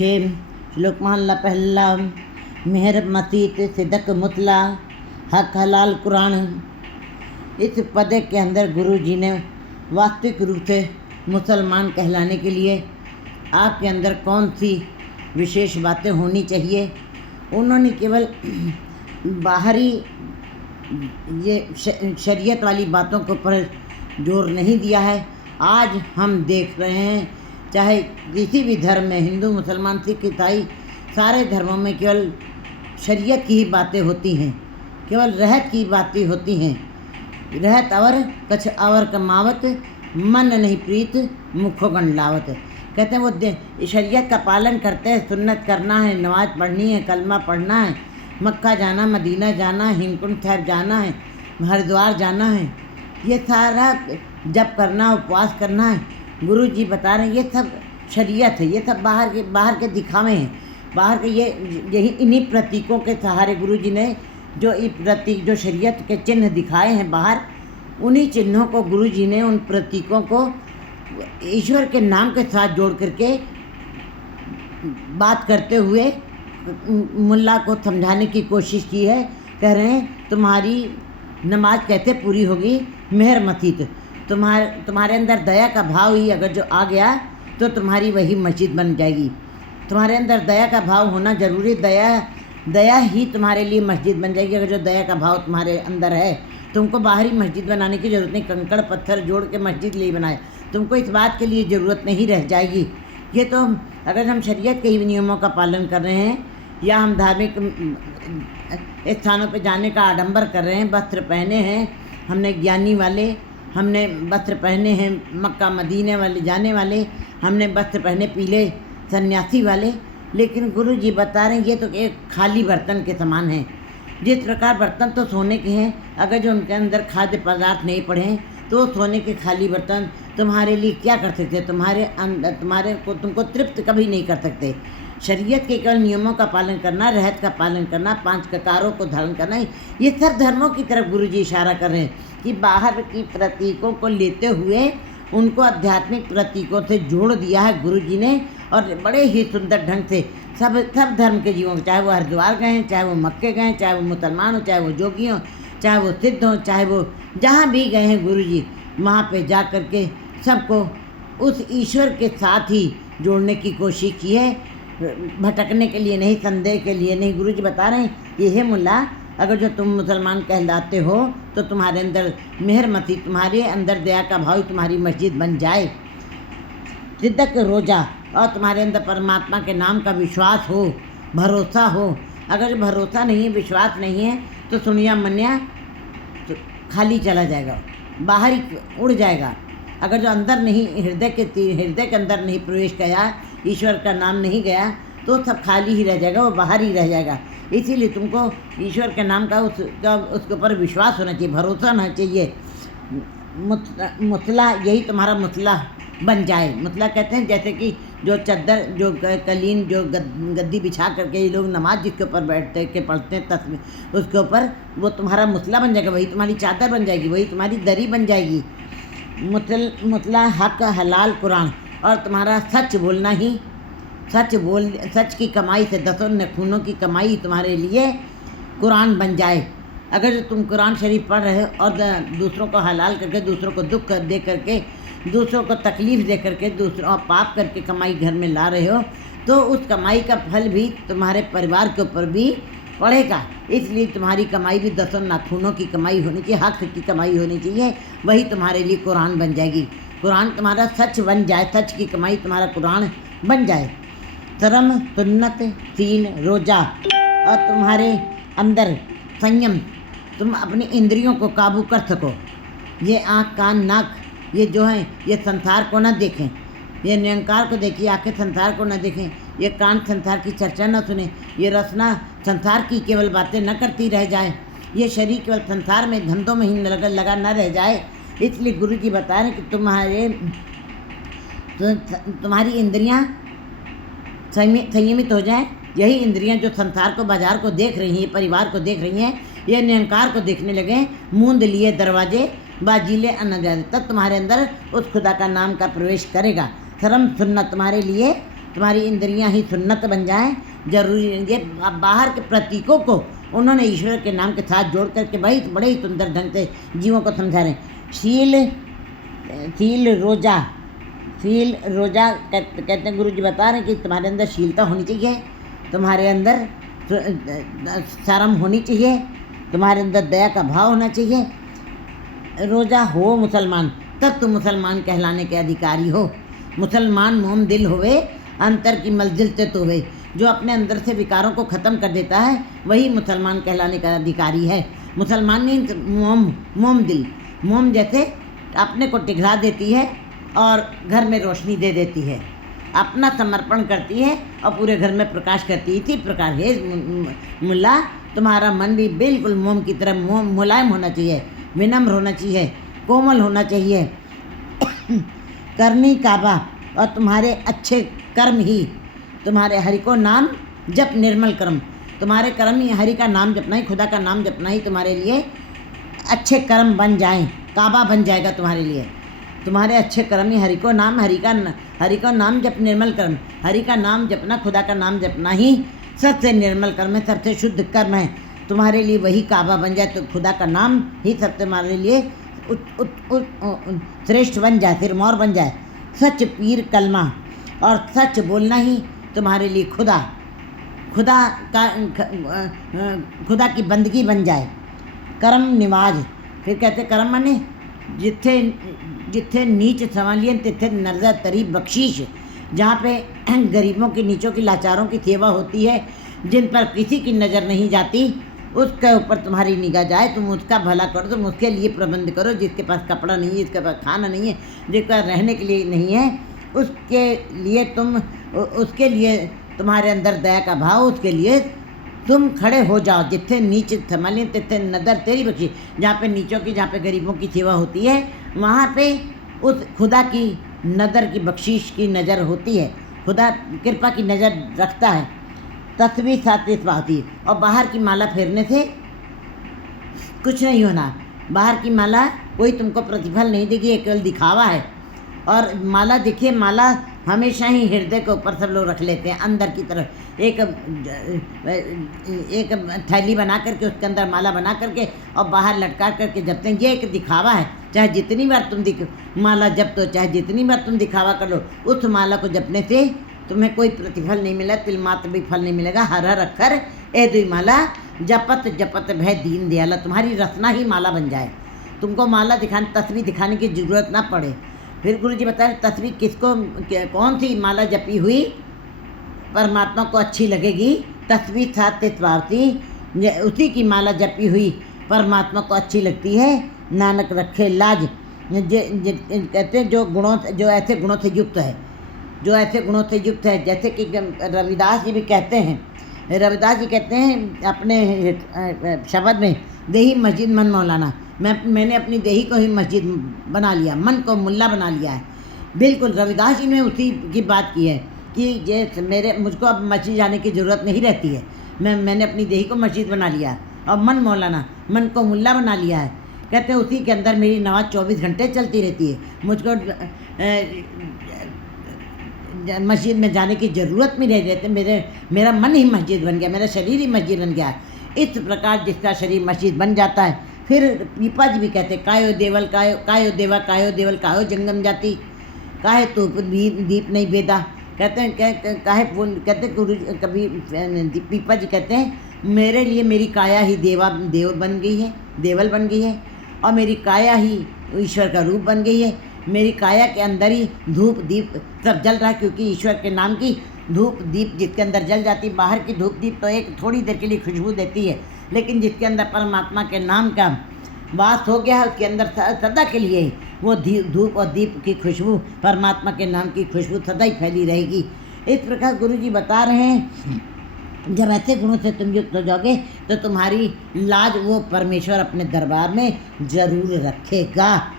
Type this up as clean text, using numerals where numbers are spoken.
Shem श्लोक महला पहला। मेहर मसीत सिदक मुतला हक हलाल कुरान। इस पद के अंदर गुरु जी ने वास्तविक रूप से मुसलमान कहलाने के लिए आपके अंदर कौन सी विशेष बातें होनी चाहिए, उन्होंने केवल बाहरी ये शरीयत वाली बातों के ऊपर जोर नहीं दिया है। आज हम देख रहे हैं चाहे किसी भी धर्म में, हिंदू मुसलमान सिख ईसाई, सारे धर्मों में केवल शरीयत की ही बातें होती हैं, केवल रहत की बातें होती हैं। रहत अवर कछ अवर कमावत मन नहीं प्रीत मुखो गंडलावत। कहते हैं वो शरीयत का पालन करते हैं, सुन्नत करना है, नमाज पढ़नी है, कलमा पढ़ना है, मक्का जाना, मदीना जाना, हेमकुंड साहिब जाना है, हरिद्वार जाना है, ये सारा जप करना, उपवास करना है। गुरु जी बता रहे हैं ये सब शरीयत है, ये सब बाहर के दिखावे हैं, बाहर के यही इन्हीं प्रतीकों के सहारे गुरु जी ने जो प्रतीक जो शरीयत के चिन्ह दिखाए हैं बाहर, उन्हीं चिन्हों को गुरु जी ने उन प्रतीकों को ईश्वर के नाम के साथ जोड़ करके बात करते हुए मुल्ला को समझाने की कोशिश की है। कह रहे हैं तुम्हारी नमाज कैसे पूरी होगी, मेहर मसीत, तुम्हारे अंदर दया का भाव ही अगर जो आ गया तो तुम्हारी वही मस्जिद बन जाएगी। तुम्हारे अंदर दया का भाव होना जरूरी, दया ही तुम्हारे लिए मस्जिद बन जाएगी। अगर जो दया का भाव तुम्हारे अंदर है, तुमको बाहरी मस्जिद बनाने की ज़रूरत नहीं, कंकड़ पत्थर जोड़ के मस्जिद ले बनाए, तुमको इस बात के लिए ज़रूरत नहीं रह जाएगी। ये तो अगर हम शरीयत के ही नियमों का पालन कर रहे हैं या हम धार्मिक स्थानों पे जाने का आडंबर कर रहे हैं, वस्त्र पहने हैं हमने ज्ञानी वाले, हमने वस्त्र पहने हैं मक्का मदीने वाले जाने वाले, हमने वस्त्र पहने पीले सन्यासी वाले, लेकिन गुरु जी बता रहे हैं ये तो एक खाली बर्तन के समान है। जिस प्रकार बर्तन तो सोने के हैं, अगर जो उनके अंदर खाद्य पदार्थ नहीं पड़े तो सोने के खाली बर्तन तुम्हारे लिए क्या कर सकते, तुमको तृप्त कभी नहीं कर सकते। शरीयत के केवल नियमों का पालन करना, रहत का पालन करना, 5 ककारों को धारण करना, ये सब धर्मों की तरफ गुरु जी इशारा कर रहे हैं कि बाहर की प्रतीकों को लेते हुए उनको आध्यात्मिक प्रतीकों से जोड़ दिया है गुरु जी ने, और बड़े ही सुंदर ढंग से सब धर्म के जीवों, चाहे वो हरिद्वार गए हैं, चाहे वो मक्के गए हैं, चाहे वो मुसलमान हो, चाहे वो जोगी हों, चाहे वो सिद्ध हों, चाहे वो जहाँ भी गए हैं, गुरु जी वहाँ पे जा कर के सबको उस ईश्वर के साथ ही जोड़ने की कोशिश की है, भटकने के लिए नहीं, संदेह के लिए नहीं। गुरु जी बता रहे हैं ये है मुल्ला, अगर जो तुम मुसलमान कहलाते हो तो तुम्हारे अंदर मेहर मती, तुम्हारे अंदर दया का भाव तुम्हारी मस्जिद बन जाए, सिद्दक रोजा, और तुम्हारे अंदर परमात्मा के नाम का विश्वास हो, भरोसा हो। अगर भरोसा नहीं है, विश्वास नहीं है तो सुनिया मनिया तो खाली चला जाएगा, बाहर ही उड़ जाएगा। अगर जो अंदर नहीं, हृदय के अंदर नहीं प्रवेश किया, ईश्वर का नाम नहीं गया तो सब खाली ही रह जाएगा, वो बाहर ही रह जाएगा। इसीलिए तुमको ईश्वर के नाम का उसके ऊपर विश्वास होना चाहिए, भरोसा होना चाहिए। मुतला, यही तुम्हारा मुतला बन जाए। मुतला कहते हैं जैसे कि जो चद्दर, जो कलीन, जो गद्दी बिछा करके ये लोग नमाज जिसके ऊपर बैठते के पढ़ते हैं तस्वीर, उसके ऊपर वो तुम्हारा मुतला बन जाएगा, वही तुम्हारी चादर बन जाएगी, वही तुम्हारी दरी बन जाएगी। मुतला हक हलाल कुरान, और तुम्हारा सच बोलना ही, सच की कमाई से 10 खूनों की कमाई तुम्हारे लिए कुरान बन जाए। अगर तुम कुरान शरीफ पढ़ रहे हो और दूसरों को हलाल करके, दूसरों को दुख दे करके, दूसरों को तकलीफ़ दे करके, दूसरों पाप करके कमाई घर में ला रहे हो, तो उस कमाई का फल भी तुम्हारे परिवार के ऊपर भी पड़ेगा। इसलिए तुम्हारी कमाई भी 10 नाखूनों की कमाई होनी चाहिए, हक की कमाई होनी चाहिए, वही तुम्हारे लिए कुरान बन जाएगी। कुरान तुम्हारा सच बन जाए, सच की कमाई तुम्हारा कुरान बन जाए। शर्म, सुन्नत, सीन, रोजा, और तुम्हारे अंदर संयम, तुम अपनी इंद्रियों को काबू कर सको। ये आँख, कान, नाक, ये जो है ये संसार को न देखें, ये निरंकार को देखिए, आँखें संसार को न देखें, ये कान संसार की चर्चा न सुने, ये रसना संसार की केवल बातें न करती रह जाए, ये शरीर केवल संसार में धंधों में ही लगा न रह जाए। इसलिए गुरु जी बता रहे हैं कि तुम्हारी इंद्रियां संयमित हो जाएं। यही इंद्रियां जो संसार को, बाजार को देख रही हैं, परिवार को देख रही हैं, ये निरंकार को देखने लगे, मूंद लिए दरवाजे बाजीले अन्न जाते, तब तुम्हारे अंदर उस खुदा का नाम का प्रवेश करेगा। शर्म सुन्नत तुम्हारे लिए तुम्हारी इंद्रियां ही सुन्नत बन जाएं, जरूरी ये बाहर के प्रतीकों को उन्होंने ईश्वर के नाम के साथ जोड़ करके भाई बड़े ही सुंदर ढंग से जीवों को समझा रहे हैं। शील रोजा कहते हैं, गुरु जी बता रहे हैं कि तुम्हारे अंदर शीलता होनी चाहिए, तुम्हारे अंदर शर्म होनी चाहिए, तुम्हारे अंदर दया का भाव होना चाहिए। रोजा हो मुसलमान, तब तुम मुसलमान कहलाने के अधिकारी हो। मुसलमान मोम दिल होवे, अंतर की मंजिल ते तो होवे। जो अपने अंदर से विकारों को ख़त्म कर देता है वही मुसलमान कहलाने का अधिकारी है। मुसलमान नहीं, मोम दिल, मोम जैसे अपने को टिघला देती है और घर में रोशनी दे देती है, अपना समर्पण करती है और पूरे घर में प्रकाश करती है। इसी प्रकार हे मुल्ला, तुम्हारा मन भी बिल्कुल मोम की तरह मुलायम होना चाहिए, विनम्र होना चाहिए, कोमल होना चाहिए। करनी काबा, और तुम्हारे अच्छे कर्म ही तुम्हारे हरि को नाम जप निर्मल कर्म, तुम्हारे कर्म ही हरि का नाम जपना ही, खुदा का नाम जपना ही तुम्हारे लिए अच्छे कर्म बन जाएं, काबा बन जाएगा तुम्हारे लिए। तुम्हारे अच्छे कर्म ही हरि को नाम जप निर्मल कर्म, हरि का नाम जपना, खुदा का नाम जपना ही सबसे निर्मल कर्म है, सबसे शुद्ध कर्म है। तुम्हारे लिए वही काबा बन जाए तो खुदा का नाम ही सब तुम्हारे लिए श्रेष्ठ बन जाए, सिरमौर बन जाए। सच पीर कलमा, और सच बोलना ही तुम्हारे लिए खुदा की बंदगी बन जाए। कर्म निवाज, फिर कहते कर्म माने जिथे नीच संभालिए तिथे नजर तरी बख्शीश, जहाँ पे गरीबों की, नीचों की, लाचारों की सेवा होती है, जिन पर किसी की नज़र नहीं जाती, उसके ऊपर तुम्हारी निगाह जाए, तुम उसका भला करो, तुम उसके लिए प्रबंध करो। जिसके पास कपड़ा नहीं है, जिसके पास खाना नहीं है, जिसके पास रहने के लिए नहीं है, उसके लिए तुम्हारे अंदर दया का भाव, उसके लिए तुम खड़े हो जाओ। जिथे नीच संभालिए तिथे नदर तेरी बख्शी, जहाँ पे नीचों की, जहाँ पे गरीबों की सेवा होती है, वहाँ पे उस खुदा की नज़र की, बख्शीश की नज़र होती है, खुदा कृपा की नज़र रखता है। तस्वीर सात्विक होती है, और बाहर की माला फेरने से कुछ नहीं होना। बाहर की माला कोई तुमको प्रतिफल नहीं देगी, ये केवल दिखावा है। और माला देखिए, माला हमेशा ही हृदय के ऊपर सब लोग रख लेते हैं, अंदर की तरफ एक थैली बना करके उसके अंदर माला बना करके और बाहर लटका करके जपते हैं। ये एक दिखावा है। चाहे जितनी बार तुम माला जप तो, चाहे जितनी बार तुम दिखावा कर लो, उस माला को जपने से तुम्हें कोई प्रतिफल नहीं मिला, तिल मात्र भी फल नहीं मिलेगा। हर हर अक्षर ए दुई माला, जपत जपत भय दीन दयाला। तुम्हारी रचना ही माला बन जाए, तुमको माला तस्वीर दिखाने की जरूरत ना पड़े। फिर गुरु जी बता रहे तस्वीर किसको, कौन सी माला जपी हुई परमात्मा को अच्छी लगेगी। तस्वीर साथ स्वार्थी, उसी की माला जपी हुई परमात्मा को अच्छी लगती है। नानक रखे लाज, कहते हैं जो ऐसे गुणों से युक्त है, जो ऐसे गुणों से युक्त है। जैसे कि रविदास जी भी कहते हैं, रविदास जी कहते हैं अपने शब्द में, देही मस्जिद मन मौलाना। मैंने अपनी देही को ही मस्जिद बना लिया, मन को मुल्ला बना लिया है। बिल्कुल रविदास जी ने उसी की बात की है कि मुझको अब मस्जिद जाने की ज़रूरत नहीं रहती है। मैंने अपनी देही को मस्जिद बना लिया और मन मौलाना, मन को मुल्ला बना लिया है। कहते हैं उसी के अंदर मेरी नमाज 24 घंटे चलती रहती है, मुझको मस्जिद में जाने की ज़रूरत भी नहीं रहती। मेरा मन ही मस्जिद बन गया, मेरा शरीर ही मस्जिद बन गया। इस प्रकार जिसका शरीर मस्जिद बन जाता है। फिर पीपा जी भी कहते कायो देवल कायो देवा कायो देवल कायो जंगम जाति, काहे तो दीप नहीं बेदा। कहते हैं कहते गुरु कभी पीपा जी कहते हैं मेरे लिए मेरी काया ही देव बन गई है, देवल बन गई है, और मेरी काया ही ईश्वर का रूप बन गई है। मेरी काया के अंदर ही धूप दीप सब जल रहा है, क्योंकि ईश्वर के नाम की धूप दीप जिसके अंदर जल जाती। बाहर की धूप दीप तो एक थोड़ी देर के लिए खुशबू देती है, लेकिन जिसके अंदर परमात्मा के नाम का वास हो गया है, उसके अंदर सदा के लिए वो धूप और दीप की खुशबू, परमात्मा के नाम की खुशबू सदा ही फैली रहेगी। इस प्रकार गुरु जी बता रहे हैं जब ऐसे गुणों से तुम युक्त हो जाओगे तो तुम्हारी लाज वो परमेश्वर अपने दरबार में जरूर रखेगा।